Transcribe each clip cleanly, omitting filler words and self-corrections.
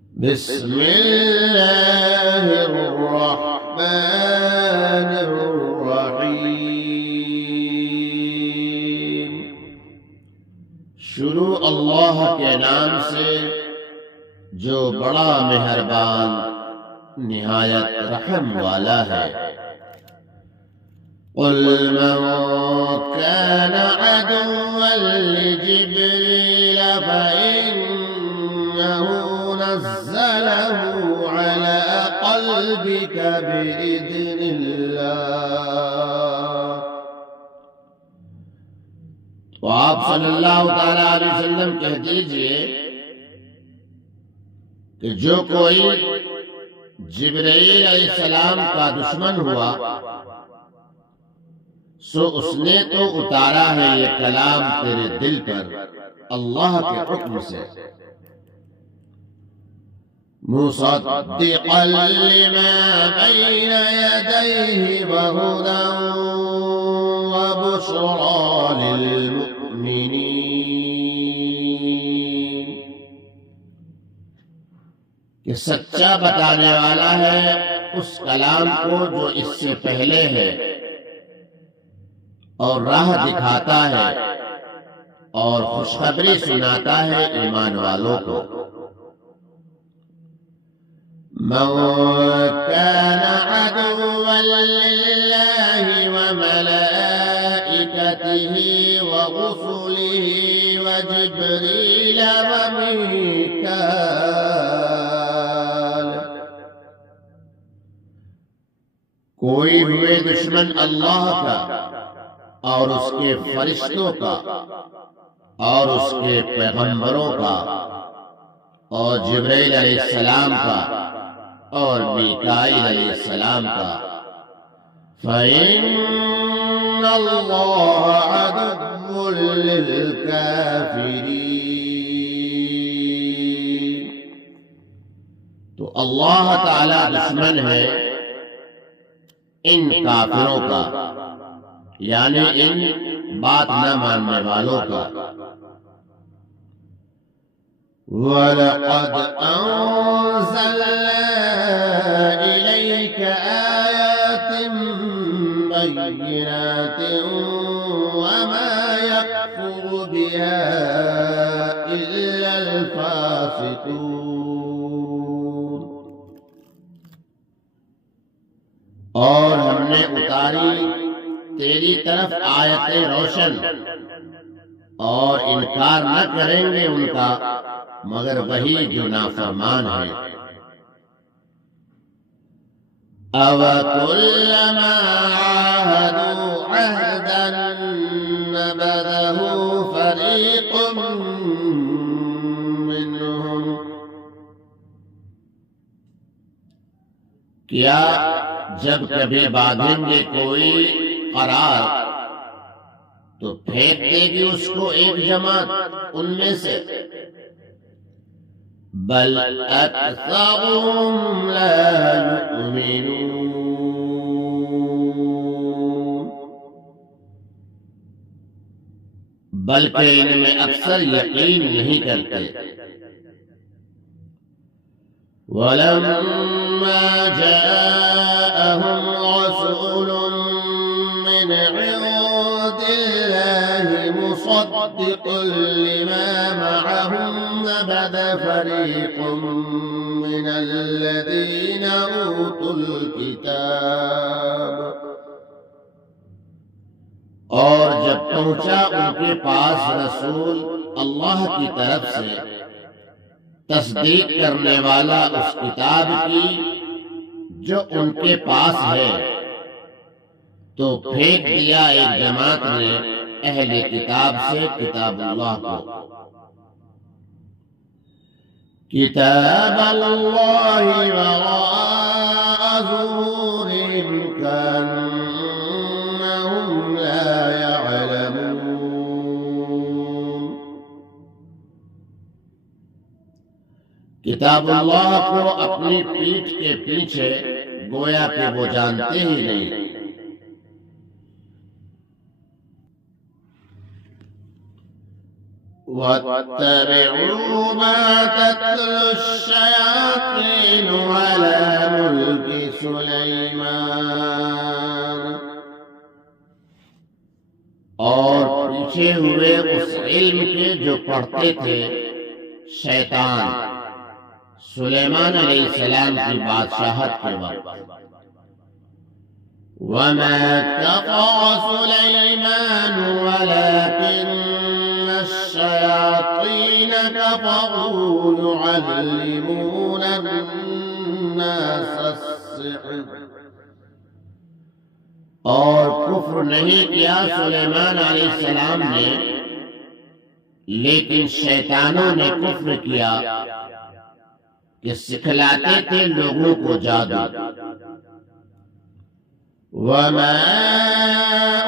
بسم اللہ الرحمن الرحیم۔ شروع اللہ کے نام سے جو بڑا مہربان نہایت رحم والا ہے۔ قل من كان عدوا لجبريل فإنه نزله على قلبك بإذن الله۔ تو آپ صلی اللہ تعالی علیہ وسلم کہہ دیجئے کہ جو کوئی جبرائیل علیہ السلام کا دشمن ہوا سو اس نے تو اتارا ہے یہ کلام تیرے دل پر اللہ کے حکم سے، مصدقا لما بین یدیہ وہدی وبشری للمؤمنین، کہ سچا بتانے والا ہے اس کلام کو جو اس سے پہلے ہے، اور راہ دکھاتا ہے اور خوشخبری سناتا ہے ایمان والوں کو۔ من كان عدوا لله وملائكته ورسله وجبريل وميكال، کوئی ہوئے دشمن اللہ کا اور اس کے فرشتوں کا اور اس کے پیغمبروں کا اور جبرائیل علیہ السلام کا اور میکائیل علیہ السلام کا، فَإِنَّ اللَّهَ عَدُوٌّ لِلْكَافِرِينَ، تو اللہ تعالی دشمن ہے ان کافروں کا، یعنی ان بات نہ ماننے والوں کا۔ وَلَقَدْ أَنزَلْنَا إِلَيْكَ آيَاتٍ بَيِّنَاتٍ وَمَا يَكْفُرُ بِهَا إِلَّا الْفَاسِقُونَ، اور ہم نے اتاری تیری طرف آیتیں روشن، اور انکار نہ کریں گے ان کا مگر وہی جو نافرمان ہے۔ أَوَكُلَّمَا عَاهَدُوا عَهْدًا نَبَذَهُ فَرِيقٌ مِّنْهُمْ، کیا جب کبھی باندھیں گے کوئی قرار تو پھینک دے گی اس کو ایک جماعت ان میں سے؟ بل اکثرهم لا یؤمنون، بلکہ ان میں اکثر یقین نہیں کرتے۔ وَلَمَّا جَاءَهُمْ رَسُولٌ مِّنْ عِندِ اللَّهِ مُصَدِّقٌ لِّمَا مَعَهُمْ نَبَذَ فَرِيقٌ مِّنَ الَّذِينَ أُوتُوا الْكِتَابَ، اور جب پہنچا ان کے پاس رسول اللہ کی طرف سے تصدیق کرنے والا اس کتاب کی جو ان کے پاس ہے، تو پھینک دیا ایک جماعت نے اہل کتاب سے کتاب اللہ کو۔ کتاب اللہ وراء ظہورہم کأنہم لا يعلمون، کتاب اللہ کو اپنی پیٹھ کے پیچھے گویا کہ وہ جانتے ہی نہیں۔ واتبعوا ما تتلو الشياطين على ملك سلیمان، اور پیچھے ہوئے اس علم کے جو پڑھتے تھے شیطان سلیمان علیہ السلام کی بادشاہت کے وقت. وما كفر سليمان ولكن الشياطين كفروا يعلمون الناس السحر، اور کفر نہیں کیا سلیمان علیہ السلام نے، لیکن شیطانوں نے کفر کیا کہ سکھلاتے تھے لوگوں کو جادو. وما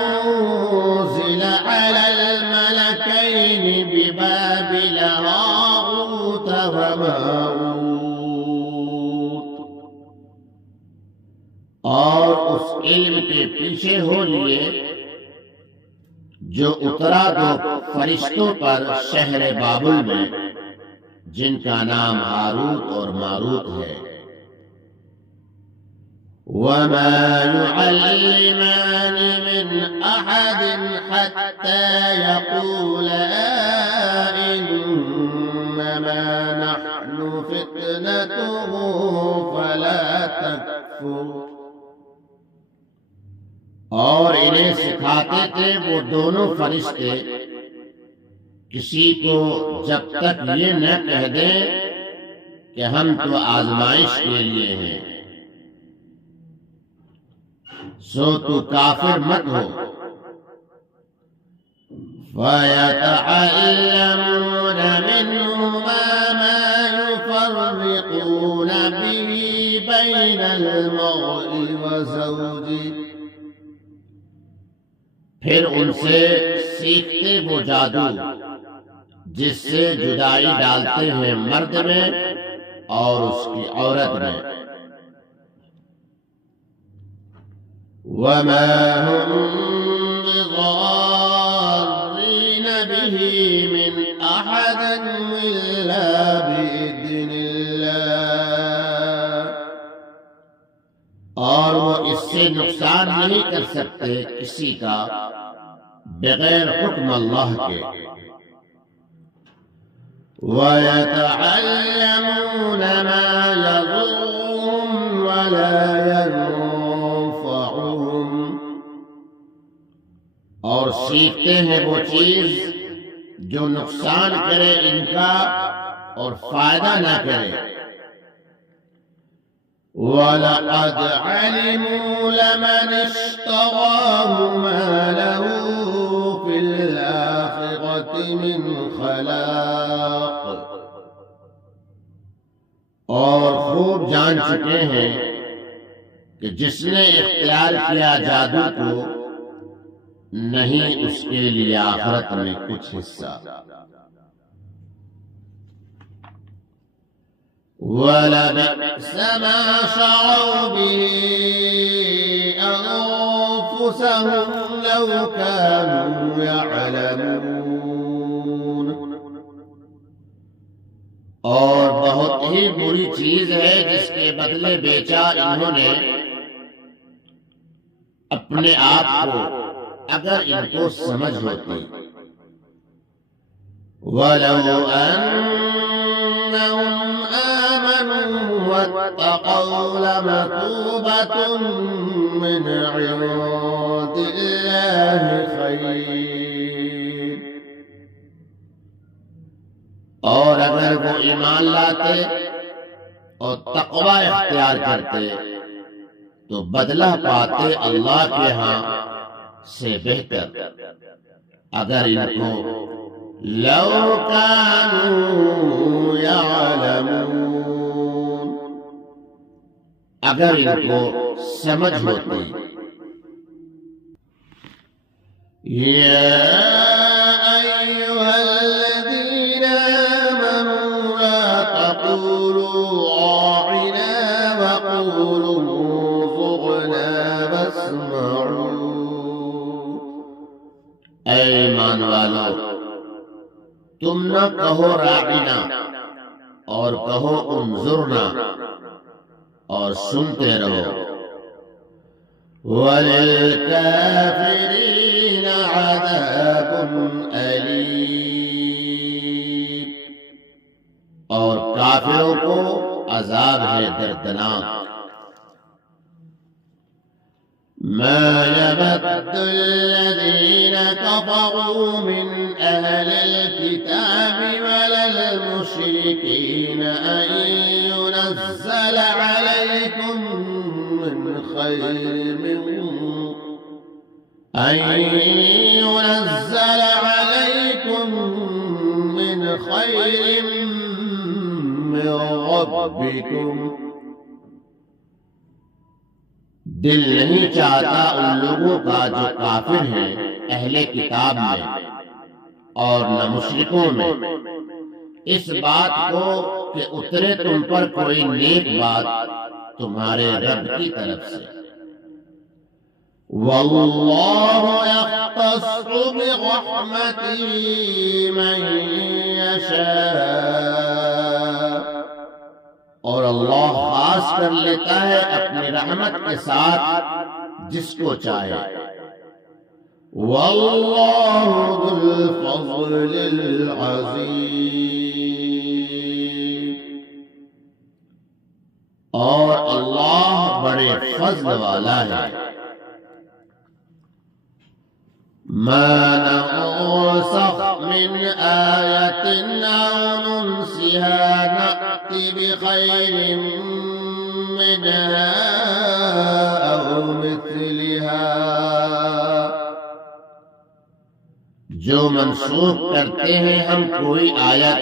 أنزل على الملكين ببابل هاروت وماروت، اور اس علم کے پیچھے ہو لیے جو اترا دو فرشتوں پر شہر بابل میں، جن کا نام ہاروت اور ماروت ہے. وما يعلمان من أحد حتى يقولا إنما نحن فتنة فلا تكفر، اور انہیں سکھاتے تھے وہ دونوں فرشتے کسی کو جب تک یہ نہ کہہ دیں کہ ہم تو آزمائش کے لیے ہیں، سو تو کافر مت ہو. فَيَتَعَلَّمُونَ مِنْهُمَا مَا يُفَرِّقُونَ بِهِ بَيْنَ الْمَرْءِ وَزَوْجِهِ، پھر ان سے سیکھتے وہ جادو جس سے جدائی ڈالتے ہیں مرد میں اور اس کی عورت میں. وما هم بضارين به من أحد إلا بإذن الله، اور وہ اس سے نقصان نہیں کر سکتے کسی کا بغیر حکم اللہ کے. وَيَتَعَلَّمُونَ مَا يَضُرُّهُمْ وَلَا يَنفَعُهُمْ، اور سیکھتے ہیں وہ چیز جو نقصان کرے ان کا اور فائدہ نہ کرے. وَلَقَدْ عَلِمُوا لَمَنِ اشْتَرَاهُ مَا لَهُ فِي الْآخِرَةِ مِنْ خَلَاقٍ، اور خوب جان چکے ہیں کہ جس نے اختیار کیا جادو کو نہیں اس کے لیے آخرت میں کچھ حصہ. وَلَبِئْسَ مَا شَرَوْا بِهِ أَنفُسَهُمْ لَوْ كَانُوا يَعْلَمُونَ، اور بہت ہی بری چیز ہے جس کے بدلے بیچا انہوں نے اپنے آپ کو اگر ان کو سمجھ ہوتی. وَلَوْ أَنَّهُمْ آمَنُوا وَاتَّقَوْا لَمَثُوبَةٌ مِّنْ عِندِ اللَّهِ خَيْرٌ، اور اگر وہ ایمان لاتے اور تقوی اختیار کرتے تو بدلہ پاتے اللہ کے ہاں سے بہتر. اگر ان کو لو كانوا يعلمون، اگر ان کو سمجھ ہوتی. یا ایھا الذین آمنوا لا تقولوا راعنا وقولوا انظرنا واسمعوا، اے ایمان والو تم نہ کہو راعنا اور کہو انظرنا اور سنتے رہو. وَلِلْكَافِرِينَ عَذَابٌ أَلِيمٌ، اور کافروں کو عذاب ہے دردناک. ما يود الذين كفروا من أهل الكتاب ولا المشركين أن ينزل عليكم من خير من ربكم. دل نہیں چاہتا ان لوگوں کا جو کافر ہیں اہل کتاب میں اور نہ مشرکوں میں اس بات کو کہ اترے تم پر کوئی نیک بات تمہارے رب کی طرف سے. واللہ یختص برحمتہ من یشاء، اور اللہ خاص کر لیتا ہے اپنی رحمت کے ساتھ جس کو چاہے. واللہ ذو الفضل العظیم، اور اللہ بڑے فضل والا ہے. ما ننسخ من آیت أو ننسها نأت بخير منها أو مثلها. جو منسوخ کرتے ہیں ہم کوئی آیت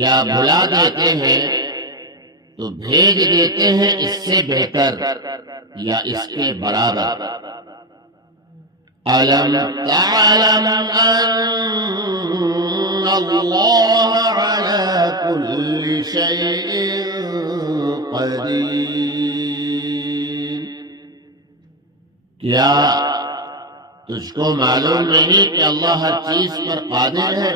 یا بھلا دیتے ہیں تو بھیج دیتے ہیں اس سے بہتر یا اس کے برابر. أَلَمْ تَعْلَمْ أَنَّ اللَّهَ عَلَى كُلِّ شَيْءٍ قَدِيرٌ، کیا تجھ کو معلوم نہیں کہ اللہ ہر چیز پر قادر ہے؟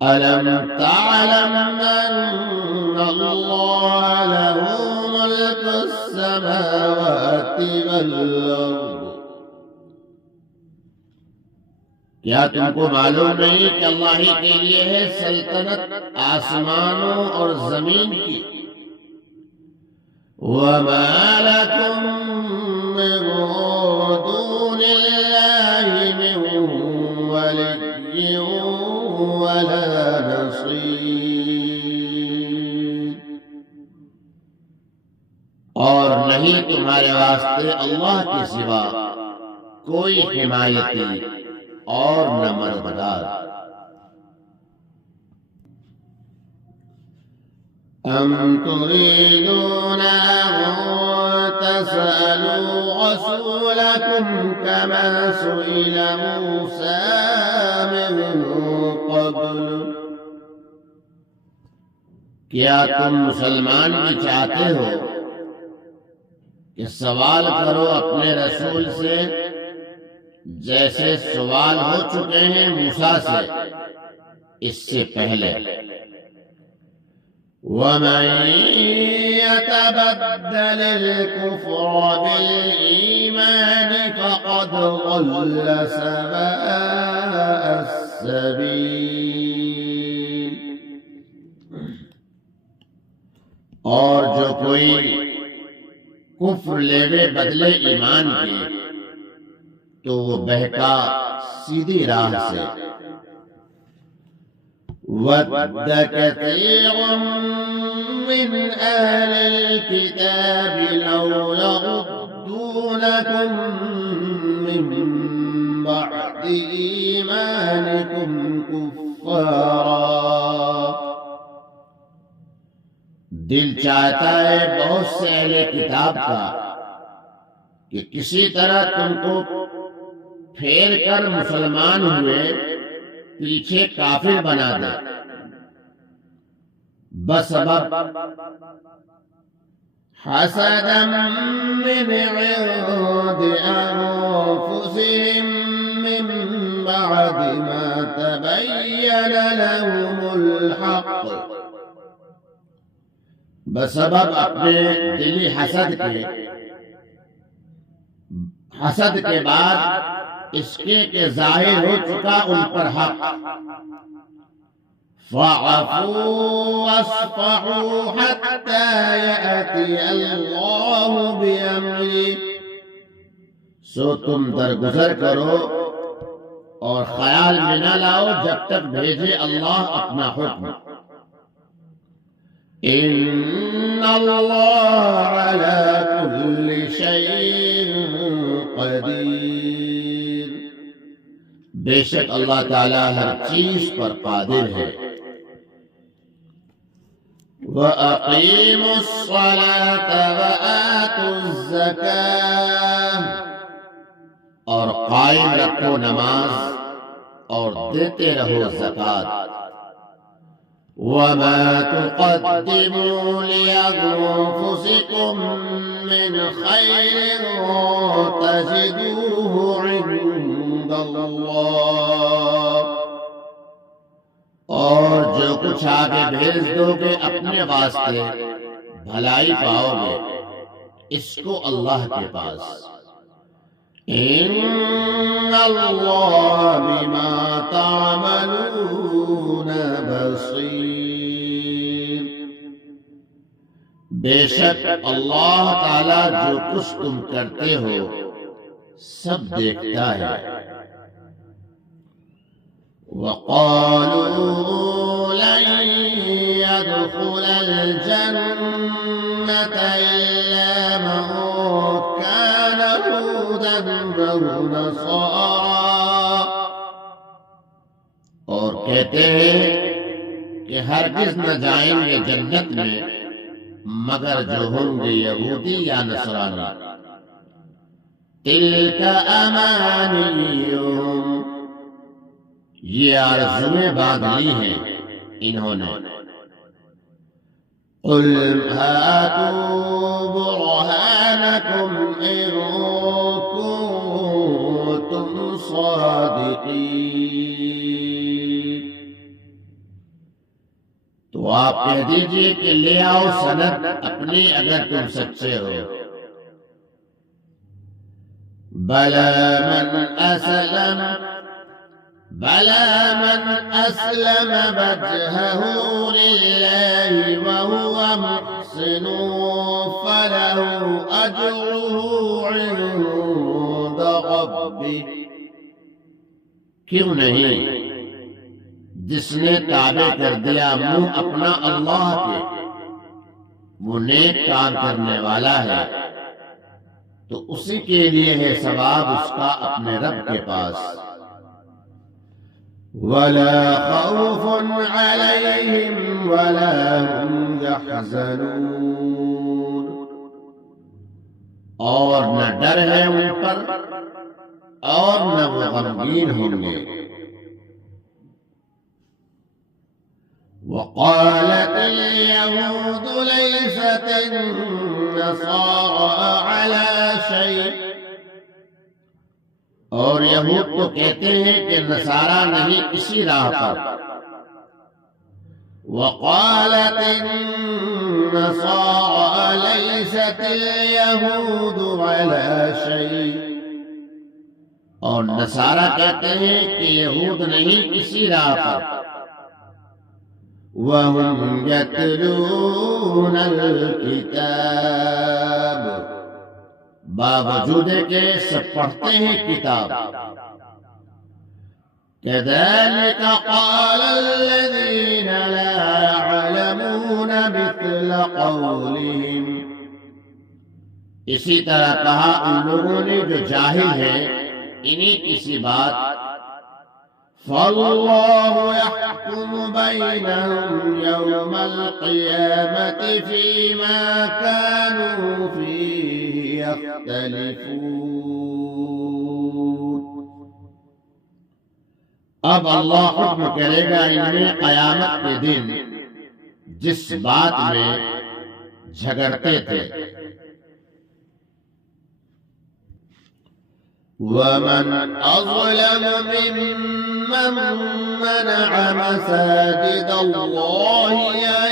أَلَمْ تَعْلَمْ أَنَّ اللَّهَ لَهُ مُلْكُ السَّمَاوَاتِ وَالْأَرْضِ، کیا تم کو معلوم نہیں کہ اللہ ہی کے لیے ہے سلطنت آسمانوں اور زمین کی. وَمَا لَكُم مِّن دُونِ اللَّهِ مِن وَلِيٍّ وَلَا نَصِيرٍ، اور نہیں تمہارے واسطے اللہ کے سوا کوئی حمایتی اور نہ مددگار. أَمْ تُرِيدُونَ أَن تَسْأَلُوا رَسُولَكُمْ كَمَا سُئِلَ مُوسَىٰ مِن قَبْلُ، کیا تم مسلمان بھی چاہتے ہو کہ سوال کرو اپنے رسول سے جیسے سوال ہو چکے ہیں موسیٰ سے اس سے پہلے. وَمَن يَتَبَدَّلِ الْكُفْرَ بِالْإِيمَانِ فَقَدْ ضَلَّ سَوَاءَ السَّبِيلِ، اور جو کوئی کفر لیوے بدلے ایمان کے تو وہ بہکا سیدھی راہ سے. وَدَّ كَثِيرٌ مِّنْ أَهْلِ الْكِتَابِ لَوْ يَرُدُّونَكُم مِّن بَعْدِ إِيمَانِكُمْ كُفَّارًا، دل چاہتا ہے بہت سے اہل کتاب کا کہ کسی طرح تم کو پھیر کر مسلمان ہوئے پیچھے کافر بنا دے بسبب حسدا من عند أنفسهم من بعد ما تبين لهم الحق، بسبب اپنے دلی حسد کے بعد اس کے کہ ظاہر ہو چکا ان پر حق، فَاعْفُوا وَاصْفَحُوا حَتَّى يَأْتِيَ اللَّهُ بِأَمْرِهِ، سو تم درگزر کرو اور خیال میں نہ لاؤ جب تک بھیجے اللہ اپنا حکم۔ ان اللہ علی کل شیء قدیر، بے شک اللہ تعالی ہر چیز پر قادر ہے۔ وَأَقِيمُوا الصَّلَاةَ وَآتُوا الزَّكَاةَ، اور قائم رکھو نماز اور دیتے رہو زکوٰۃ۔ وَمَا تُقَدِّمُوا لِأَنفُسِكُم مِّنْ خَيْرٍ تَجِدُوهُ عِندَ اللَّهِ، اور جو کچھ آگے بھیج دو گے اپنے واسطے بھلائی پاؤ گے اس کو اللہ کے پاس۔ ان اللہ بما تعملون بصیر، بے شک اللہ تعالی جو کچھ تم کرتے ہو سب دیکھتا ہے۔ وَقَالُوا لَن يَدْخُلَ الْجَنَّةَ إِلَّا مَن كَانَ هُودًا أَوْ نَصَارَىٰ، اور کہتے ہیں کہ ہرگز نہ جائیں گے جنت میں مگر جو ہوں گے یہودی یا نصرانی۔ تِلْكَ أَمَانِيُّهُمْ، یہ آرزویں باندھ لی ہیں انہوں نے۔ قُلْ هَاتُوا بُرْهَانَكُمْ إِن كُنتُمْ صَادِقِينَ، تو آپ کہہ دیجئے کہ لے آؤ سند اپنی اگر تم سچے ہو۔ بَلَى مَنْ أَسْلَمَ وَجْهَهُ لِلَّهِ وَهُوَ مُحْسِنٌ فَلَهُ أَجْرُهُ عِندَ رَبِّهِ، کیوں نہیں جس نے تابع کر دیا منہ اپنا اللہ کے، وہ نیک کام کرنے والا ہے تو اسی کے لیے ہے ثواب اس کا اپنے رب کے پاس۔ وَلَا خَوْفٌ عَلَيْهِمْ وَلَا هُمْ يَحْزَنُونَ، اور نہ ڈر ہے ان پر اور نہ وہ غمگین ہوں گے۔ وَقَالَتِ الْيَهُودُ لَيْسَتِ النَّصَارَىٰ عَلَىٰ شَيْءٍ، اور یہود تو کہتے ہیں کہ نصارہ نہیں کسی راہ پر۔ وَقَالَتِ النَّصَارَىٰ لَيْسَتِ الْيَهُودُ عَلَىٰ شَيْءٍ، اور نصارہ کہتے ہیں کہ یہود نہیں کسی راہ پر۔ وَهُمْ يَتْلُونَ الْكِتَابَ، باوجود کہ سب پڑھتے ہیں کتاب۔ كَذَلِكَ قَالَ الَّذِينَ لَا يَعْلَمُونَ مِثْلَ قَوْلِهِمْ، اسی طرح کہا ان لوگوں نے جو جاہل ہیں انہی کسی بات۔ فَاللَّهُ يَحْكُمُ بَيْنَهُمْ يَوْمَ الْقِيَامَةِ فِيمَا كَانُوا فِيهِ يَخْتَلِفُونَ، اب اللہ حکم کرے گا ان میں قیامت کے دن جس بات میں جھگڑتے تھے۔ ومن أظلم ممن منع مساجد الله أن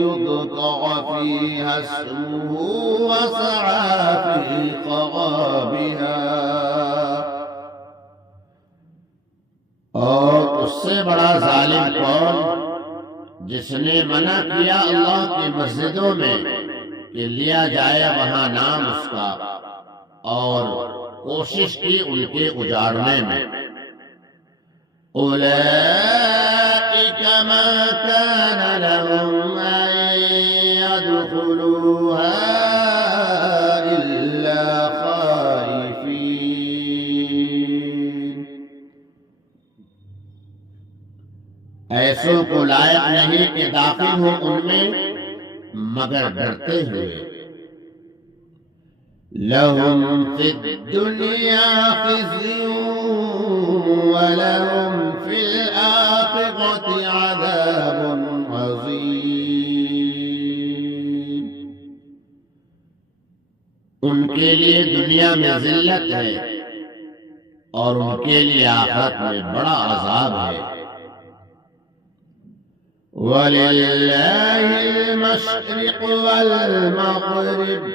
يذكر فيها اسمه وسعى في خرابها، اور اس سے بڑا ظالم کون جس نے منع کیا اللہ کی مسجدوں میں کہ لیا جائے وہاں نام اس کا، اور کوشش کی ان کے اجاڑنے میں۔ اولئک ما کان لهم ان يدخلوها الا خائفین، ایسوں کو لائق نہیں کہ داخل ہو ان میں مگر ڈرتے ہوئے۔ لهم في الدنيا خزي ولهم في الآخرة عذاب عظيم، ان کے لیے دنیا میں ذلت ہے اور ان کے لیے آخرت میں بڑا عذاب ہے۔ وَلِلَّهِ الْمَشْرِقُ وَالْمَغْرِبُ،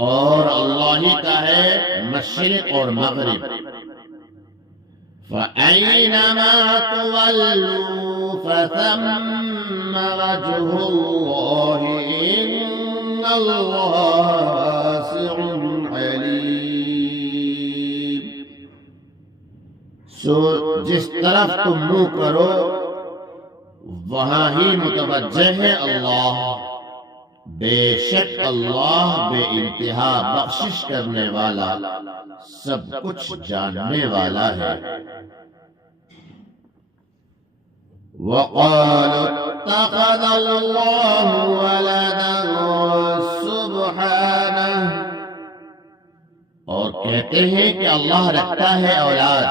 اور اللہ ہی کا ہے مشرق اور مغرب۔ فَأَيْنَمَا تُوَلُّوا فَثَمَّ وَجْهُ اللَّهِ إِنَّ اللَّهَ وَاسِعٌ عَلِيمٌ، سو جس طرف تم منہ کرو وہاں ہی متوجہ ہے اللہ، بے شک اللہ بے انتہا بخشش کرنے والا سب کچھ جاننے والا ہے۔ وَقَالُوا اتَّخَذَ اللَّهُ وَلَدًا سُبْحَانَهُ، اور کہتے ہیں کہ اللہ رکھتا ہے اولاد،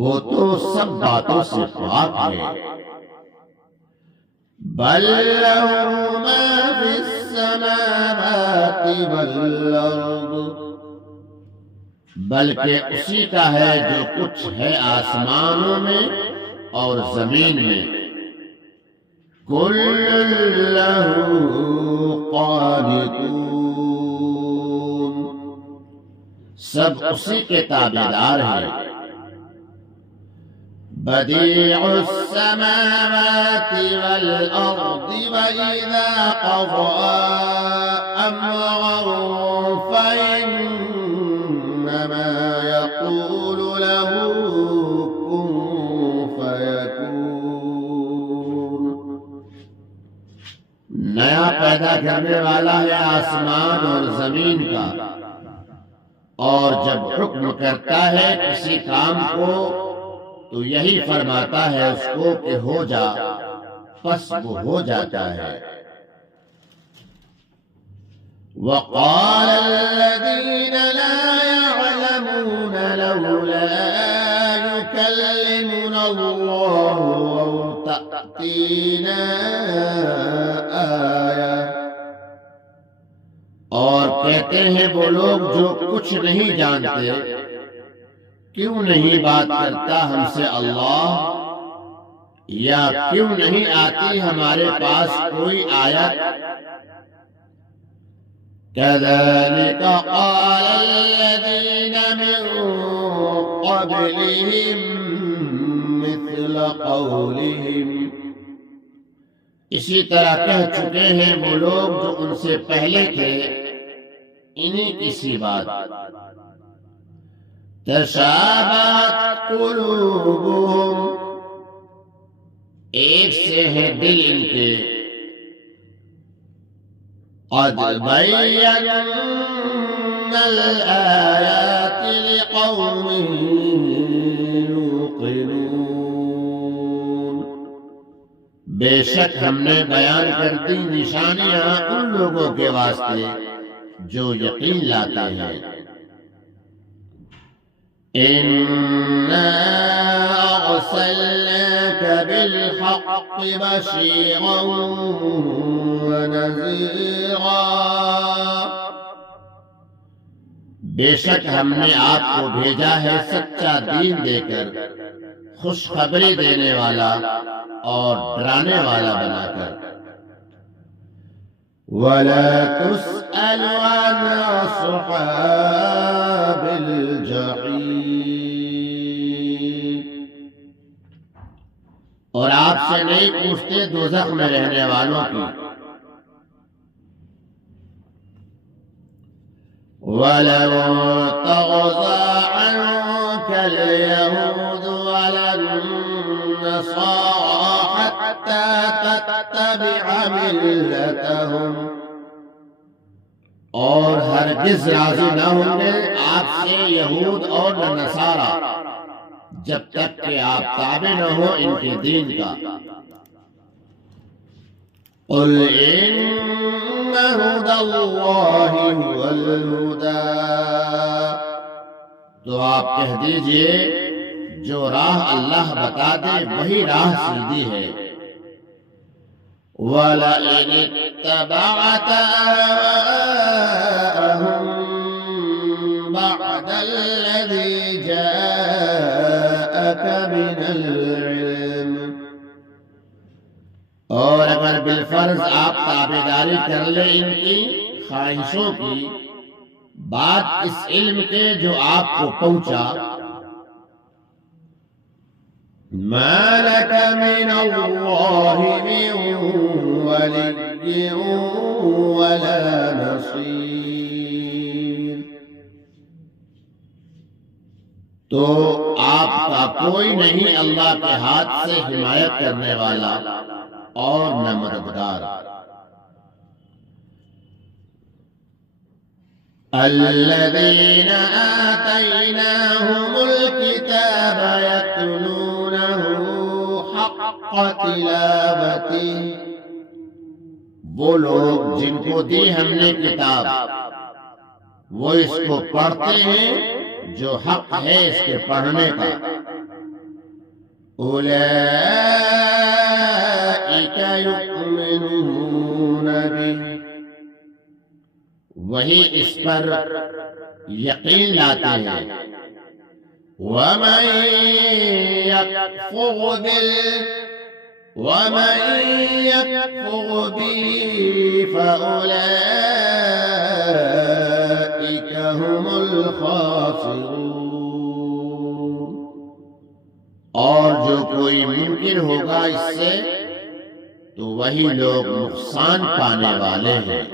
وہ تو سب باتوں سے پاک ہے۔ بل له ما في السماوات والأرض، بلکہ اسی کا ہے جو کچھ ہے آسمانوں میں اور زمین میں۔ كل له قانتون، سب اسی کے تابعدار ہیں۔ بديع السماوات والأرض وإذا قضى أمرا فإنما يقول له كن فيكون، نیا پیدا کرنے والا ہے آسمان اور زمین کا، اور جب حکم کرتا ہے کسی کام کو تو یہی فرماتا ہے اس کو کہ ہو جا، پس وہ ہو جاتا ہے۔ وقال الذين لا يعلمون لولا يكلمنا الله أو تأتينا آية، اور کہتے ہیں وہ لوگ جو کچھ نہیں جانتے، کیوں نہیں بات کرتا ہم سے اللہ، یا کیوں نہیں آتی ہمارے پاس کوئی آیت۔ كذلك قال الذين من قبلهم مثل قولهم، اسی طرح کہہ چکے ہیں وہ لوگ جو ان سے پہلے تھے انہی کی سی بات۔ تشابہت قلوبهم، ایک سے ہے دل ان کے۔ قد بینا الآیات لقوم یوقنون، بے شک ہم نے بیان کر دی نشانیاں ان لوگوں کے واسطے جو یقین لاتے ہیں۔ إنا أرسلناك بالحق بشيرا ونذيرا، بے شک ہم نے آپ کو بھیجا ہے سچا دین دے کر، خوشخبری دینے والا اور ڈرانے والا بنا کر۔ وَلَا تُسْأَلُ عَنْ أَصْحَابِ الْجَحِيمِ، اور آپ سے نہیں پوچھتے دوزخ میں رہنے والوں کی۔ وَلَوْ تَغْضَى عَنْكَ الْيَهُودُ وَلَا النَّصَارَى حَتَّى تَتَّبِعَ مِلَّتَهُمْ، اور ہرگز راضی نہ ہوں گے آپ سے یہود اور نصارہ جب تک کہ آپ تابع نہ ہو ان کے دین کا۔ قُلْ إِنَّ هُدَى اللَّهِ هُوَ الْهُدَى، تو آپ کہہ دیجئے جو راہ اللہ بتا دے وہی راہ سیدھی ہے۔ وَلَئِنِ اتَّبَعْتَ أَهْوَاءَهُمْ بَعْدَ الَّذِي جَاءَكَ مِنَ الْعِلْمِ، اور اگر بالفرض آپ تابعداری کر لیں ان کی خواہشوں کی بعد اس علم کے جو آپ کو پہنچا، مَا لَكَ مِنَ اللَّهِ مِن وَلِيٍّ وَلَا نَصِيرٍ، تو آپ کا کوئی نہیں اللہ کے ہاتھ سے حمایت کرنے والا اور نہ مددگار۔ الذين آتيناهم الكتاب يتلونه حق تلاوته، وہ لوگ جن کو دی ہم نے کتاب وہ اس کو پڑھتے ہیں جو حق ہے اس کے پڑھنے کا۔ أولئك يؤمنون به، وہی اس پر یقین لاتے ہیں۔ ومن يكفر به فأولئك هم الخاسرون، اور جو کوئی منکر ہوگا اس سے تو وہی لوگ نقصان پانے والے ہیں۔